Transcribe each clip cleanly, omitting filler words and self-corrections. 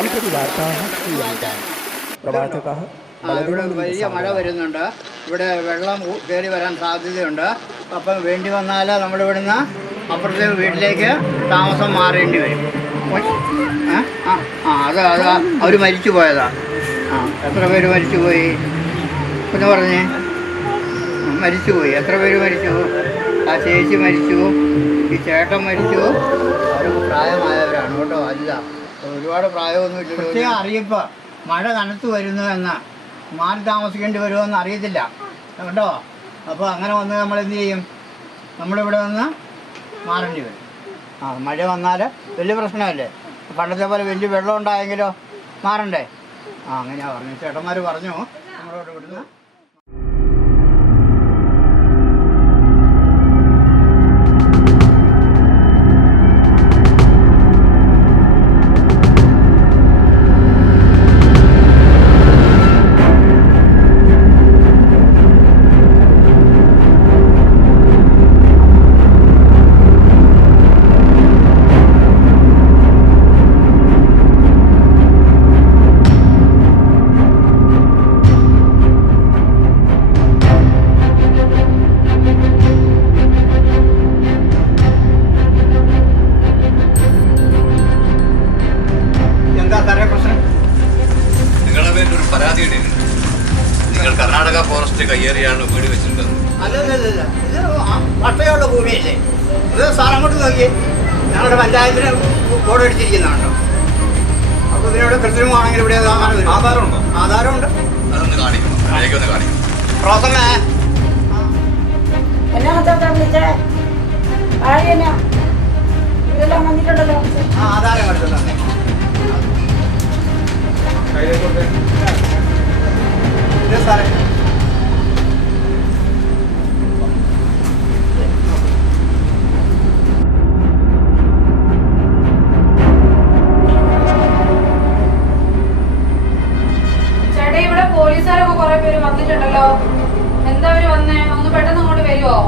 ഇവിടെ വലിയ മഴ വരുന്നുണ്ട്. ഇവിടെ വെള്ളം കയറി വരാൻ സാധ്യതയുണ്ട്. അപ്പം വേണ്ടി വന്നാൽ നമ്മളിവിടുന്ന് അപ്പുറത്തെ വീട്ടിലേക്ക് താമസം മാറേണ്ടി വരും. അത് അവർ മരിച്ചു പോയതാ. എത്ര പേര് മരിച്ചുപോയി എന്ന് പറഞ്ഞേ? മരിച്ചുപോയി. എത്ര പേര് മരിച്ചു? ആ ചേച്ചി മരിച്ചു, ഈ ചേട്ടൻ മരിച്ചു. അവരൊക്കെ പ്രായമായവരാണ് കേട്ടോ. അല്ല, ഒരുപാട് പ്രായമൊന്നുമില്ല. പ്രത്യേകം അറിയിപ്പോൾ മഴ കനത്ത് വരുന്നു എന്ന്, മാറി താമസിക്കേണ്ടി വരുമെന്ന് അറിയത്തില്ല കേട്ടോ. അപ്പോൾ അങ്ങനെ വന്ന് നമ്മൾ എന്ത് ചെയ്യും? നമ്മളിവിടെ വന്ന് മാറേണ്ടി വരും. മഴ വന്നാൽ വലിയ പ്രശ്നമല്ലേ. പണ്ടത്തെ പോലെ വലിയ വെള്ളം ഉണ്ടായെങ്കിലോ മാറണ്ടേ? അങ്ങനെയാണ് പറഞ്ഞു. ചേട്ടന്മാർ പറഞ്ഞു നമ്മളോട് ഇവിടുന്ന്. നിങ്ങൾ കർണാടക ഫോറസ്റ്റ് കയ്യേറിയാണ് വീട് വെച്ചിട്ടുള്ളത്. അല്ലല്ല, ഇത് പട്ടയുള്ള ഭൂമിയല്ലേ. ഇത് സാർ അങ്ങോട്ട് നോക്കി, ഞങ്ങളുടെ പഞ്ചായത്തിന് ബോർഡ് അടിച്ചിരിക്കുന്നതാണോ? അപ്പോൾ ഇതിനോട് കൃത്രിമമാണെങ്കിൽ ഇവിടെ ആധാരമുണ്ടോ? ആധാരമുണ്ട്. അതൊന്ന് കാണിക്കണം, ഒന്ന് കാണിക്കണം. റോസമ്മേ, ആധാരം എടുത്തു തന്നെ. സാറേ, ചേട്ടാ ഇവിടെ പോലീസുകാരൊക്കെ കുറെ പേര് വന്നിട്ടുണ്ടല്ലോ. എന്താ അവര് വന്നേ? ഒന്ന് പെട്ടെന്ന് അങ്ങോട്ട് വരുവോ?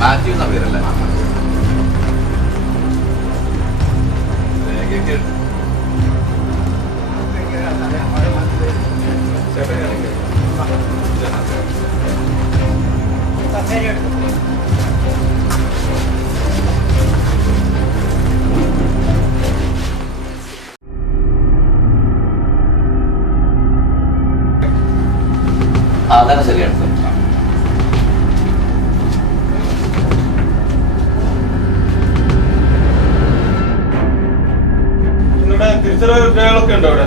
മാത്യു എന്ന പേരല്ലേ? അതാണ് ശരിയാണ്. തിരിച്ചറിയൽ രേഖകളൊക്കെ ഉണ്ടോ അവിടെ?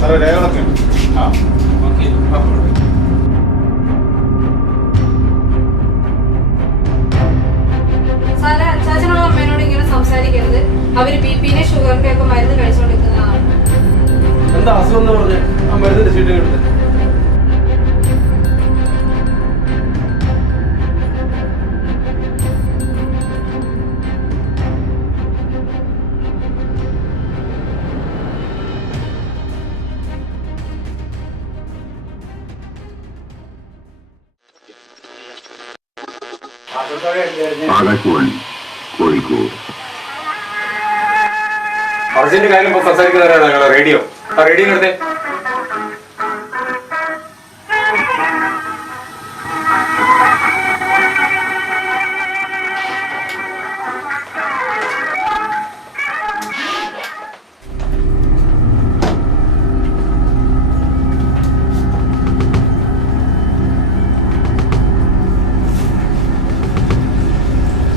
സാറേ, രേഖകളൊക്കെ ഉണ്ട്. സാറേ, അച്ചാച്ചനോടും അമ്മേനോടും ഇങ്ങനെ സംസാരിക്കരുത്. അവര് ബിപിനെ ഷുഗറിന്റെ ഒക്കെ മരുന്ന് കഴിച്ചുകൊണ്ടിരിക്കുന്നതാണ്. എന്താ അസുഖം എന്ന് പറഞ്ഞ് ആ മരുന്നിന്റെ ചീട്ട് എടുത്ത് ആകാശവാണി കോഴിക്കോട്. അർജന്റ് കാര്യം സംസാരിക്കുന്നവരാണ് റേഡിയോ. ആ റേഡിയോ എടുത്തേ.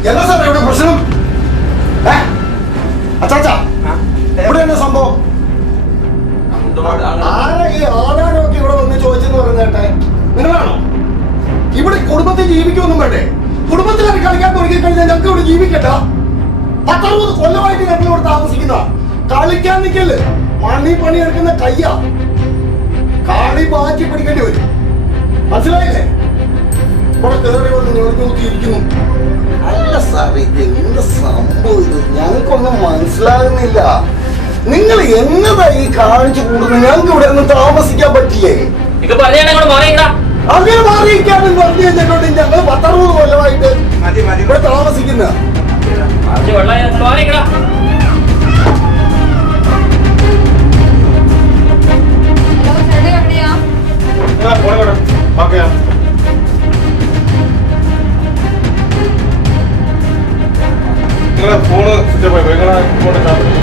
എന്താ സാറേ ഇവിടെ പ്രശ്നം? അച്ചാച്ചാ, ഇവിടെ എന്നാ സംഭവം? ആരാ ഈ ആധാരമൊക്കെ ഇവിടെ വന്ന് ചോദിച്ചെന്ന് പറയുന്നേട്ടെ? നിങ്ങളാണോ? ഇവിടെ കുടുംബത്തിൽ ജീവിക്കൊന്നും വേണ്ടേ? കുടുംബത്തിലൊക്കെ കളിക്കാൻ തുടങ്ങി കഴിഞ്ഞാൽ ഞങ്ങൾക്ക് ഇവിടെ ജീവിക്കട്ട. 10-60 കൊല്ലമായിട്ട് ഞങ്ങൾ ഇവിടെ താമസിക്കുന്ന. കളിക്കാൻ നിൽക്കല്, മണ്ണി പണി എടുക്കുന്ന കയ്യാ. കാളി മാറ്റി പിടിക്കേണ്ടി വരും. മനസ്സിലായില്ലേ? ഇവിടെ കയറി വന്ന് ഞെളിഞ്ഞു നോക്കിയിരിക്കുന്നു. അല്ല സാറേ, ഇത് എന്ത് സംഭവം ഇത്? ഞങ്ങൾക്കൊന്നും മനസ്സിലാകുന്നില്ല. നിങ്ങൾ എന്നതാ ഈ കാണിച്ചു കൂടുന്നത്? ഞങ്ങൾക്ക് ഇവിടെ ഒന്നും താമസിക്കാൻ പറ്റില്ലേ? ഇത് പറഞ്ഞാ അങ്ങനെ മാറിയിരിക്കാനും പറഞ്ഞു കഴിഞ്ഞിട്ടുണ്ട്. ഞങ്ങൾ 10-60 കൊല്ലമായിട്ട് ഇവിടെ താമസിക്കുന്ന. ഹലോ, ചേട്ടൻ എവിടെയാ? നിങ്ങളെ ഫോണ് സ്വിച്ച് പോയി നിങ്ങളെ ഫോണ് ചാർജ്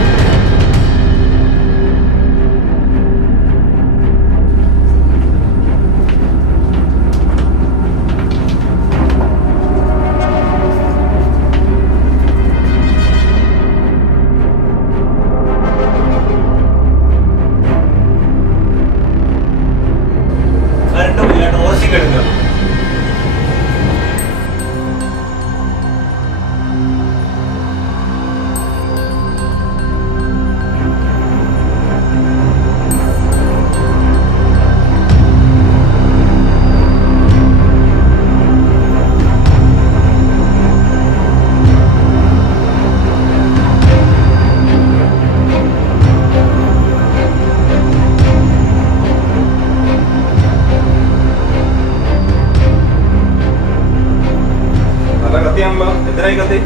കത്തിയാണല്ലോ. എന്തിനായി കത്തി?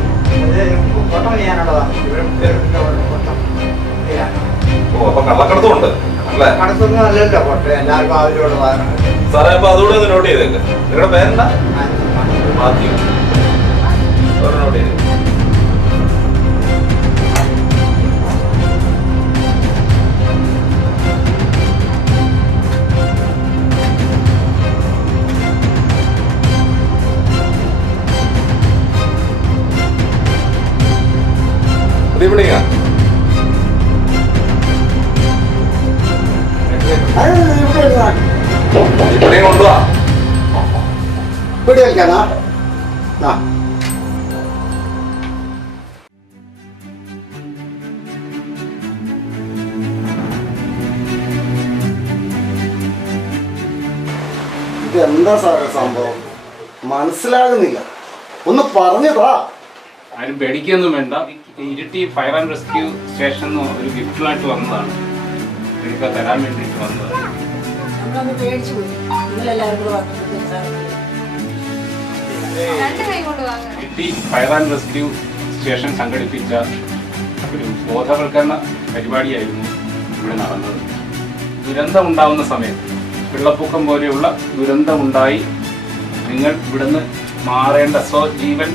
ഓ, അപ്പൊ കള്ളക്കടത്തും ഉണ്ട് അല്ലേ? കടത്തൊന്നും അല്ലല്ലോ പൊട്ടെ, എല്ലാവർക്കും ആവശ്യമുള്ളതാണ്. സാറേ, അപ്പൊ അതുകൂടെ ഒന്ന് നോട്ട് ചെയ്തേക്ക്. നിങ്ങളുടെ പേരെന്താ? മാത്യു. നോട്ട് ചെയ്തേ. ഇവിടെയാ ഇവിടെ കൊണ്ടുവാ. ഇവിടെ കളിക്കാനാ? ഇതെന്താ സാറേ സംഭവം? മനസ്സിലാകുന്നില്ല. ഒന്ന് പറഞ്ഞതാ. ആരും പേടിക്കൊന്നും വേണ്ട. Iritty fire and rescue station ഒരു ഗിഫ്റ്റിലായിട്ട് വന്നതാണ്. എനിക്ക് തരാൻ വേണ്ടിയിട്ട് വന്നതാണ്. രണ്ട് കൈ കൊണ്ട് വാങ്ങണം. Iritty fire and rescue station സംഘടിപ്പിച്ച ഒരു ബോധവൽക്കരണ പരിപാടിയായിരുന്നു ഇവിടെ നടന്നത്. ദുരന്തം ഉണ്ടാവുന്ന സമയത്ത്, വെള്ളപ്പൊക്കം പോലെയുള്ള ദുരന്തമുണ്ടായി നിങ്ങൾ ഇവിടുന്ന് മാറേണ്ട, സ്വജീവൻ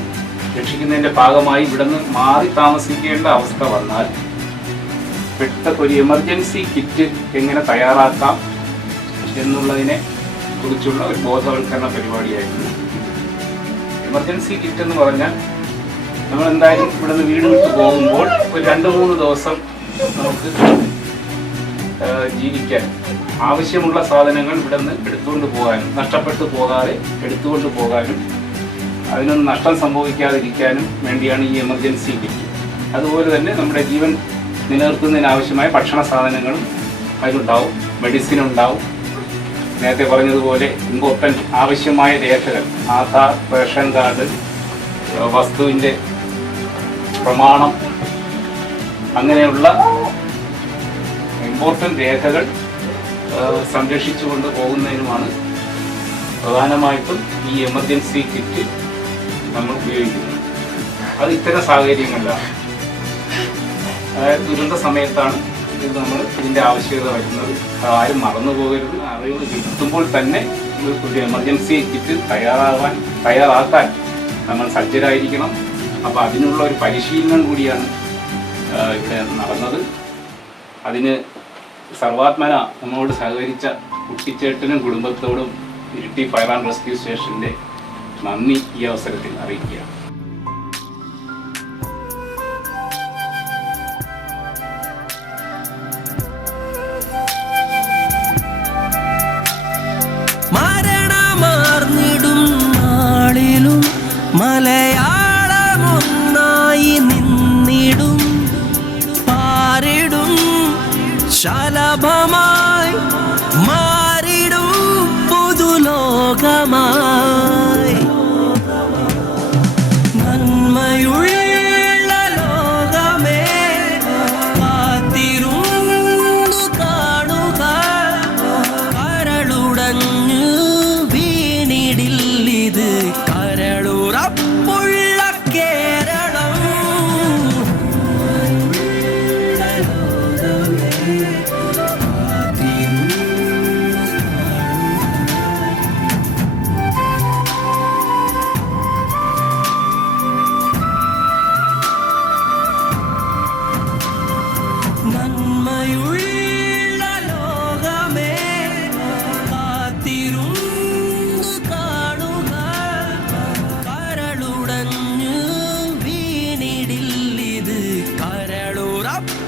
രക്ഷിക്കുന്നതിൻ്റെ ഭാഗമായി ഇവിടുന്ന് മാറി താമസിക്കേണ്ട അവസ്ഥ വന്നാൽ പെട്ടെന്നൊരു എമർജൻസി കിറ്റ് എങ്ങനെ തയ്യാറാക്കാം എന്നുള്ളതിനെ കുറിച്ചുള്ള ഒരു ബോധവൽക്കരണ പരിപാടിയായിരുന്നു. എമർജൻസി കിറ്റ് എന്ന് പറഞ്ഞാൽ നമ്മൾ എന്തായാലും ഇവിടുന്ന് വീട് വിട്ട് പോകുമ്പോൾ ഒരു 2-3 ദിവസം നമുക്ക് ജീവിക്കാൻ ആവശ്യമുള്ള സാധനങ്ങൾ ഇവിടുന്ന് എടുത്തുകൊണ്ട് പോകാനും, നഷ്ടപ്പെട്ടു പോകാതെ എടുത്തുകൊണ്ട് പോകാനും, അതിനൊന്നും നഷ്ടം സംഭവിക്കാതിരിക്കാനും വേണ്ടിയാണ് ഈ എമർജൻസി കിറ്റ്. അതുപോലെ തന്നെ നമ്മുടെ ജീവൻ നിലനിർത്തുന്നതിനാവശ്യമായ ഭക്ഷണ സാധനങ്ങളും അതിലുണ്ടാവും, മെഡിസിൻ ഉണ്ടാവും. നേരത്തെ പറഞ്ഞതുപോലെ ഇമ്പോർട്ടൻ്റ് ആവശ്യമായ രേഖകൾ, ആധാർ, റേഷൻ കാർഡ്, വസ്തുവിൻ്റെ പ്രമാണം, അങ്ങനെയുള്ള ഇമ്പോർട്ടൻ്റ് രേഖകൾ സംരക്ഷിച്ചുകൊണ്ട് പോകുന്നതിനുമാണ് പ്രധാനമായിട്ടും ഈ എമർജൻസി കിറ്റ് നമ്മൾ ഉപയോഗിക്കുന്നത്. അത് ഇത്തരം സാഹചര്യങ്ങളിലാണ്, അതായത് ദുരന്ത സമയത്താണ് നമ്മൾ ഇതിൻ്റെ ആവശ്യകത വരുന്നത്. ആരും മറന്നു പോകരുത്. അറിവ് കിട്ടുമ്പോൾ തന്നെ ഒരു എമർജൻസി കിറ്റ് തയ്യാറാക്കാൻ നമ്മൾ സജ്ജരായിരിക്കണം. അപ്പോൾ അതിനുള്ള ഒരു പരിശീലനം കൂടിയാണ് ഇവിടെ നടന്നത്. അതിന് സർവാത്മന നമ്മളോട് സഹകരിച്ച കുട്ടിച്ചേട്ടനും കുടുംബത്തോടും ഇരിട്ടി ഫയർ ആൻഡ് റെസ്ക്യൂ സ്റ്റേഷൻ്റെ നന്ദി ഈ അവസരത്തിൽ അറിയിക്കുകയാണ്. മരണമാർന്നിടും നാളിലും മലയാളമൊന്നായി നിന്നിടും, പാരിടും ശലഭമായി മാറിടും പുതുലോകമായി. up